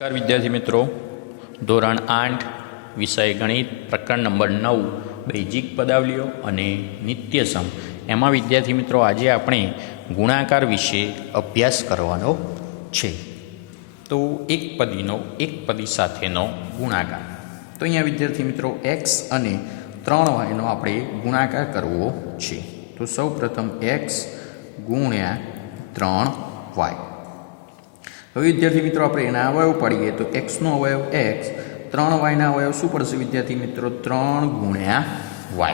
નમસ્કાર વિદ્યાર્થી મિત્રો, ધોરણ 8 વિષય ગણિત પ્રકરણ નંબર 9 બેઝિક પદાવલીઓ અને નિત્યસમ એમાં વિદ્યાર્થી મિત્રો આજે આપણે ગુણાકાર વિશે અભ્યાસ કરવાનો છે. તો એક પદીનો એક પદી સાથેનો ગુણાકાર. તો અહીંયા વિદ્યાર્થી મિત્રો x અને 3y નો આપણે ગુણાકાર કરવો છે. તો સૌ પ્રથમ x ગુણ્યા 3y. હવે વિદ્યાર્થી મિત્રો આપણે એના અવયવ પાડીએ તો xનો અવયવ x, 3yના અવયવ શું પડશે વિદ્યાર્થી મિત્રો? 3 ગુણ્યા y.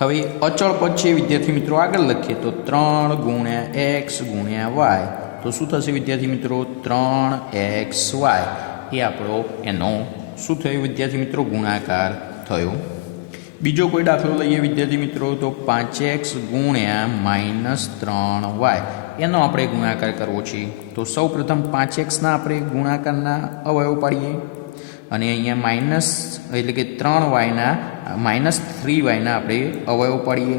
હવે અચળ પદ છે વિદ્યાર્થી મિત્રો, આગળ લખીએ તો 3 ગુણ્યા x ગુણ્યા y. તો શું થશે વિદ્યાર્થી મિત્રો? 3xy એ આપણો એનો શું થયો વિદ્યાર્થી મિત્રો? ગુણાકાર થયો. બીજો કોઈ દાખલો લઈએ વિદ્યાર્થી મિત્રો, તો 5x ગુણ્યા -3y એનો આપણે ગુણાકાર કરવો છે. તો સૌ પ્રથમ 5xના આપણે ગુણાકારના અવયવ પાડીએ અને અહીંયા માઇનસ એટલે કે 3yના -3yના આપણે અવયવ પાડીએ.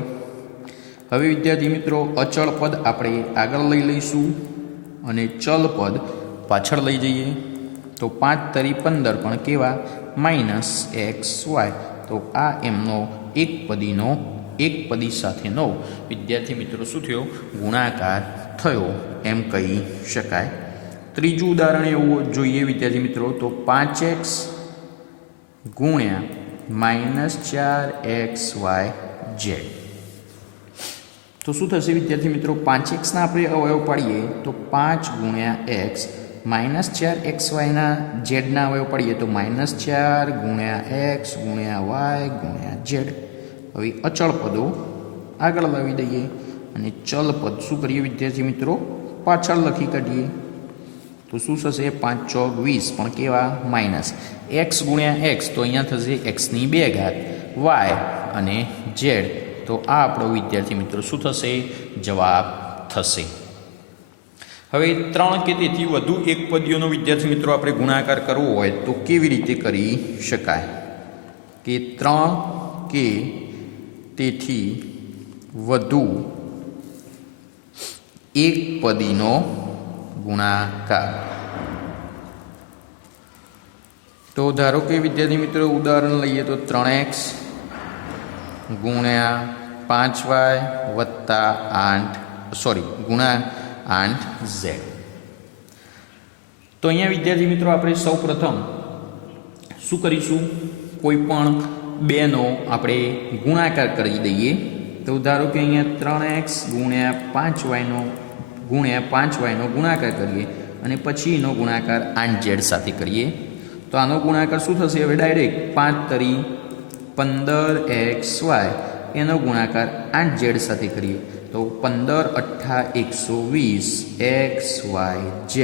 હવે વિદ્યાર્થી મિત્રો અચળ પદ આપણે આગળ લઈ લઈશું અને ચલ પદ પાછળ લઈ જઈએ. તો 5 તરી 15 પણ કેવા? -xy. તો આ એમનો એક પદી સાથેનો વિદ્યાર્થી મિત્રો શું થયો? ગુણાકાર થયો એમ કહી શકાય. ત્રીજું ઉદાહરણ એવું જોઈએ વિદ્યાર્થી મિત્રો, તો 5x ગુણ્યા -4xyz. તો શું થશે વિદ્યાર્થી મિત્રો? 5xના આપણે અવયવ પાડીએ તો 5 ગુણ્યા x, -4xyના ઝેડના અવયવ પાડીએ તો -4 ગુણ્યા x ગુણ્યા y ગુણ્યા z. હવે અચળ પદો આગળ લાવી દઈએ અને ચલ પદ શું કરીએ વિદ્યાર્થી મિત્રો? પાછળ લખી કાઢીએ. તો શું થશે? 5 ચોક 20 પણ કેવા? માઇનસ x ગુણ્યા x, તો અહીંયા થશે x2 y અને z. તો આ આપણો વિદ્યાર્થી મિત્રો શું થશે? જવાબ થશે. હવે 3 કે તેથી વધુ એક પદીઓનો વિદ્યાર્થી મિત્રો આપણે ગુણાકાર કરવો હોય તો કેવી રીતે કરી શકાય? કે 3 કે તેથી વધુ એક પદીનો ગુણાકાર. તો ધારો કે વિદ્યાર્થી મિત્રો ઉદાહરણ લઈએ તો 3x ગુણ્યા 5y વત્તા 8 8z. તો અહીંયા વિદ્યાર્થી મિત્રો આપણે સૌ પ્રથમ શું કરીશું? કોઈ પણ બેનો આપણે ગુણાકાર કરી દઈએ. તો ધારો કે અહીંયા 3x ગુણ્યા 5y નો ગુણાકાર કરીએ અને પછી એનો ગુણાકાર 8z સાથે કરીએ. તો આનો ગુણાકાર શું થશે? હવે ડાયરેક્ટ 5 તરી 15xy એનો ગુણાકાર 8z સાથે કરીએ તો 15 × 120 xyz.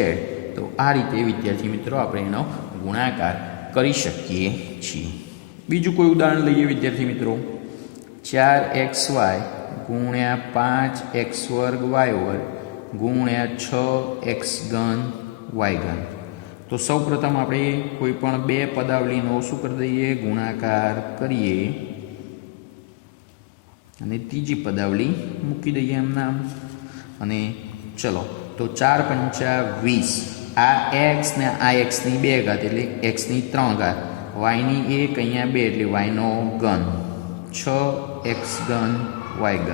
તો આ રીતે વિદ્યાર્થી મિત્રો આપણે એનો ગુણાકાર કરી શકીએ છીએ. બીજું કોઈ ઉદાહરણ લઈએ વિદ્યાર્થી મિત્રો, 4xy ગુણ્યા 5x2y² ગુણ્યા 6x3y3. તો સૌ પ્રથમ આપણે કોઈ પણ બે પદાવલીનો શું કરી દઈએ? ગુણાકાર કરીએ અને ત્રીજી પદાવલી મૂકી દઈએ એમ નામ. અને ચલો તો 4 × 5 = 20. આ x ને આ x2 એટલે x3 y1 અહીંયા 2 એટલે y3 6x3y3.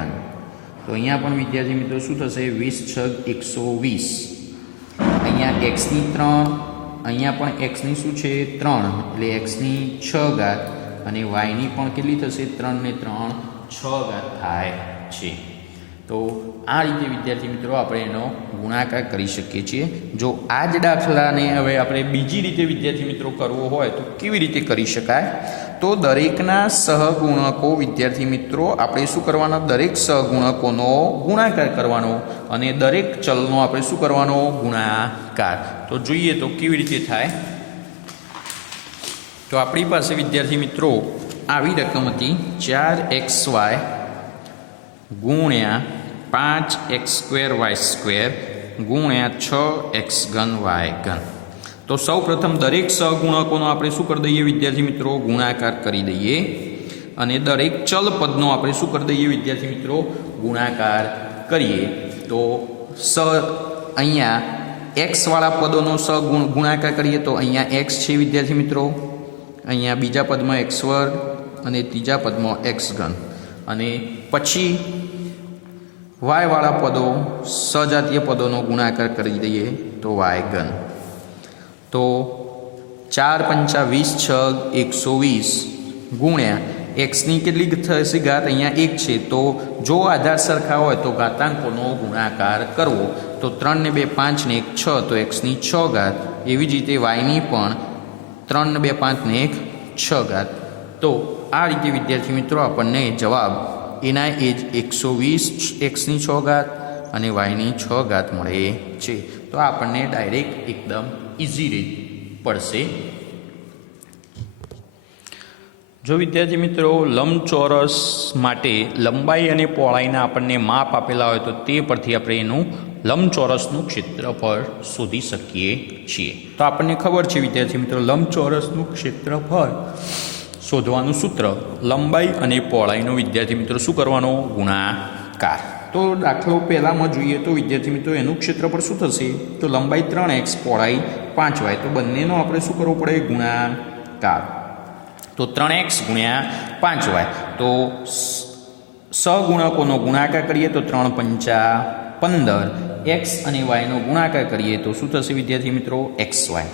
તો અહીંયા પણ વિદ્યાર્થી મિત્રો શું થશે? 20 × 6 = 120. અહીંયા x3 અહીંયા પણ xની શું છે? 3 એટલે x6 અને y ની પણ કેટલી થશે? 3 ને 3 6 થાય છે. તો આ રીતે વિદ્યાર્થી મિત્રો આપણે એનો ગુણાકાર કરી શકીએ છીએ. જો આ જ દાખલાને હવે આપણે બીજી રીતે વિદ્યાર્થી મિત્રો કરવો હોય તો કેવી રીતે કરી શકાય? તો દરેકના સહગુણકો વિદ્યાર્થી મિત્રો આપણે શું કરવાના? દરેક સહગુણકોનો ગુણાકાર કરવાનો અને દરેક ચલનો આપણે શું કરવાનો? ગુણાકાર. તો જોઈએ તો કેવી રીતે થાય. તો આપણી પાસે વિદ્યાર્થી મિત્રો આવી રકમ હતી 4xy ગુણ્યા 5x2y² ગુણ્યા 6x3y3. તો સૌ પ્રથમ દરેક સહગુણકોનો આપણે શું કરી દઈએ વિદ્યાર્થી મિત્રો? ગુણાકાર કરી દઈએ અને દરેક ચલ પદનો આપણે શું કરી દઈએ વિદ્યાર્થી મિત્રો? ગુણાકાર કરીએ. તો અહીંયા એક્સવાળા પદોનો ગુણાકાર કરીએ તો અહીંયા એક્સ છે વિદ્યાર્થી મિત્રો, અહીંયા બીજા પદમાં એક્સ વર્ગ અને ત્રીજા પદમાં એક્સ ઘન, અને પછી વાયવાળા પદો સજાતીય પદોનો ગુણાકાર કરી દઈએ તો વાય ઘન. તો 4 પંચા 20 6 120 ગુણ્યા એક્સની કેટલી થશે ઘાત, અહીંયા 1 છે, તો જો આધાર સરખા હોય તો ઘાતાંકોનો ગુણાકાર કરવો. તો 3 ને 2 5 ને 1 6, તો એક્સની 6 ઘાત. એવી જ રીતે વાયની પણ 3 ને 2 5 ને 1 6 ઘાત. તો આ રીતે વિદ્યાર્થી મિત્રો આપણને જવાબ એના એ જ 120 એક્સની 6 ઘાત અને વાયની 6 ઘાત મળે છે. તો આપણને ડાયરેક્ટ એકદમ ઇઝી રીત પડશે. જો વિદ્યાર્થી મિત્રો લંબચોરસ માટે લંબાઈ અને પહોળાઈના આપણને માપ આપેલા હોય તો તે પરથી આપણે એનું લંબચોરસનું ક્ષેત્રફળ શોધી શકીએ છીએ. તો આપણને ખબર છે વિદ્યાર્થી મિત્રો લંબચોરસનું ક્ષેત્રફળ શોધવાનું સૂત્ર લંબાઈ અને પહોળાઈનો વિદ્યાર્થી મિત્રો શું કરવાનો, ગુણાકાર. તો દાખલો પહેલામાં જોઈએ તો વિદ્યાર્થી મિત્રો એનું ક્ષેત્રફળ શું થશે, તો લંબાઈ 3x પહોળાઈ 5y, તો બંનેનો આપણે શું કરવું પડે, ગુણાકાર. તો 3x ગુણ્યા 5y, તો સહગુણકોનો ગુણાકાર કરીએ તો 3 પંચા 15, x અને yનો ગુણાકાર કરીએ તો શું થશે વિદ્યાર્થી મિત્રો, xy.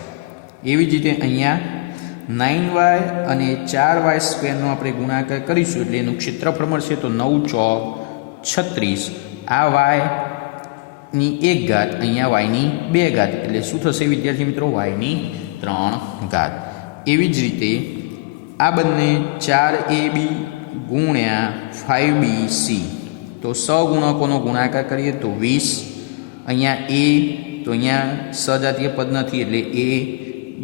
એવી જ રીતે અહીંયા 9y અને 4y સ્ક્વેરનો આપણે ગુણાકાર કરીશું એટલે એનું ક્ષેત્રફળ મળશે તો 9 ચોક 36. આ yની 1 ઘાત, અહીંયા yની 2 ઘાત, એટલે શું થશે વિદ્યાર્થી મિત્રો, yની 3 ઘાત. એવી જ રીતે આ બંને 4ab ગુણ્યા 5bc, તો સહગુણકોનો ગુણાકાર કરીએ તો 20. અહીંયા a તો અહીંયા સજાતીય પદ નથી એટલે a,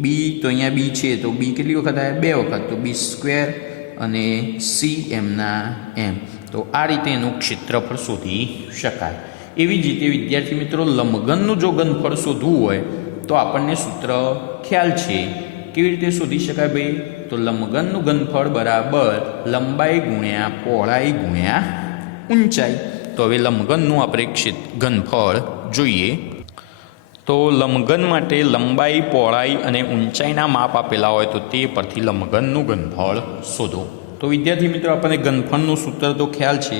b તો અહીંયા b છે તો b કેટલી વખત આવે, 2 વખત, તો b સ્ક્વેર, અને c એમના એમ. તો આ રીતે એનું ક્ષેત્રફળ શોધી શકાય. એવી જ રીતે વિદ્યાર્થી મિત્રો લંબઘનનું જો ઘનફળ શોધવું હોય તો આપણને સૂત્ર ખ્યાલ છે. કેવી રીતે શોધી શકાય ભાઈ, તો લંબઘનનું ઘનફળ બરાબર લંબાઈ ગુણ્યા પહોળાઈ ગુણ્યા ઊંચાઈ. તો હવે લંબઘનનું આપણે ઘનફળ જોઈએ. તો લંબઘન માટે લંબાઈ, પહોળાઈ અને ઊંચાઈના માપ આપેલા હોય તો તે પરથી લંબઘનનું ઘનફળ શોધો. તો વિદ્યાર્થી મિત્રો આપણને ઘનફળનું સૂત્ર તો ખ્યાલ છે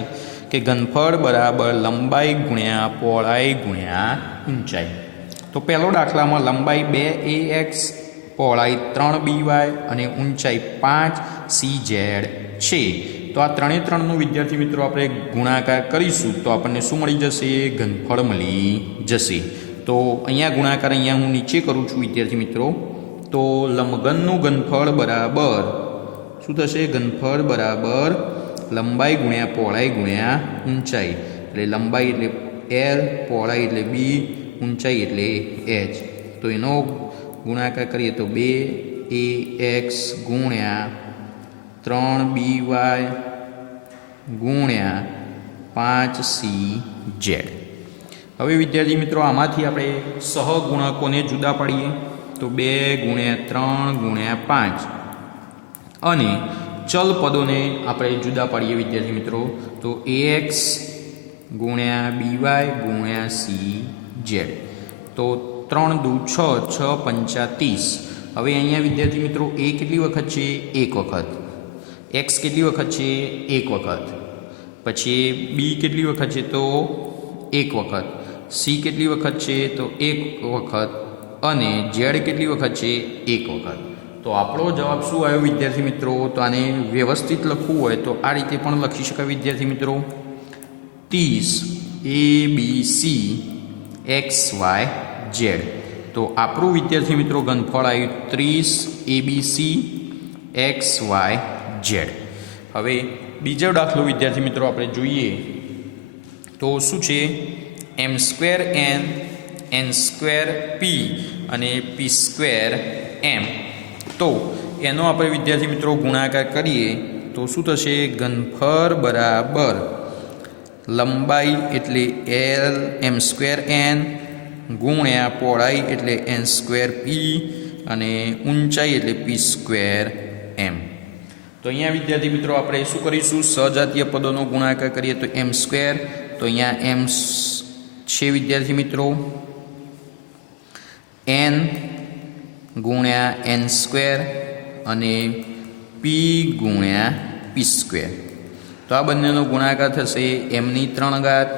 કે ઘનફળ બરાબર લંબાઈ ગુણ્યા પહોળાઈ ગુણ્યા ઊંચાઈ. તો પહેલો દાખલામાં લંબાઈ 2ax, પહોળાઈ 3by અને ઊંચાઈ 5cz છે. તો આ 3નું વિદ્યાર્થી મિત્રો આપણે ગુણાકાર કરીશું તો આપણને શું મળી જશે, ઘનફળ મળી જશે. તો અહીંયા ગુણાકાર અહીંયા હું નીચે કરું છું વિદ્યાર્થી મિત્રો. તો લંબઘનનું ઘનફળ બરાબર શું થશે, ઘનફળ બરાબર લંબાઈ ગુણ્યા પહોળાઈ ગુણ્યા ઊંચાઈ. એટલે લંબાઈ એટલે l, પહોળાઈ એટલે b, ઊંચાઈ એટલે h. તો એનો ગુણાકાર કરીએ તો 2ax ગુણ્યા 3by ગુણ્યા 5cz. હવે વિદ્યાર્થી મિત્રો આમાંથી આપણે સહગુણકોને જુદા પાડીએ તો 2 ગુણ્યા 3 ગુણ્યા 5, અને ચલ પદોને આપણે જુદા પાડીએ વિદ્યાર્થી મિત્રો તો ax ગુણ્યા by ગુણ્યા cz. તો 3 દુ 6, 6 પંચા 30. હવે અહીંયા વિદ્યાર્થી મિત્રો a કેટલી વખત છે, 1 વખત. x કેટલી વખત છે, 1 વખત. પછી b કેટલી વખત છે તો 1 વખત. c કેટલી વખત છે તો 1 વખત. અને z કેટલી વખત છે, 1 વખત. તો આપણો જવાબ શું આવ્યો વિદ્યાર્થી મિત્રો, તો આને વ્યવસ્થિત લખવું હોય તો આ રીતે પણ લખી શકાય વિદ્યાર્થી મિત્રો. 30 abc xyz. તો આપણું વિદ્યાર્થી મિત્રો ઘનફળ આવ્યું 30 abc xyz. હવે બીજો દાખલો વિદ્યાર્થી મિત્રો આપણે જોઈએ તો શું છે, m² n² p અને p² m. તો એનો આપણે વિદ્યાર્થી મિત્રો ગુણાકાર કરીએ તો શું થશે, ઘનફળ બરાબર લંબાઈ એટલે l m²n ગુણ્યા પહોળાઈ એટલે n² p અને ઊંચાઈ એટલે p² m. તો અહીંયા વિદ્યાર્થી મિત્રો આપણે શું કરીશું, સજાતીય પદોનો ગુણાકાર કરીએ તો m². તો અહીંયા m છે વિદ્યાર્થી મિત્રો, એન ગુણ્યા એન સ્ક્વેર અને પી ગુણ્યા પી સ્ક્વેર. તો આ બંનેનો ગુણાકાર થશે એમની 3 ઘાત,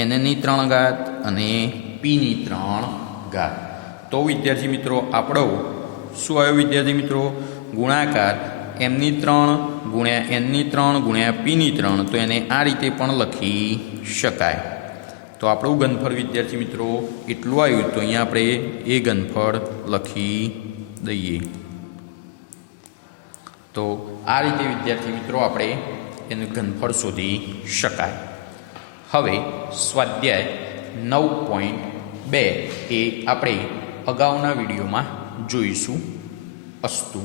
એનની 3 ઘાત અને પીની 3 ઘાત. તો વિદ્યાર્થી મિત્રો આપણો શું આવ્યો વિદ્યાર્થી મિત્રો? ગુણાકાર એમની 3 ગુણ્યા એનની 3 ગુણ્યા પીની 3. તો એને આ રીતે પણ લખી શકાય. તો આપણું ઘનફળ વિદ્યાર્થી મિત્રો એટલું આવ્યું. તો અહીંયા આપણે એ ઘનફળ લખી દઈએ. તો આ રીતે વિદ્યાર્થી મિત્રો આપણે એનું ઘનફળ શોધી શકાય. હવે સ્વાધ્યાય 9.2 એ આપણે અગાઉના વિડીયોમાં જોઈશું. અસ્તુ.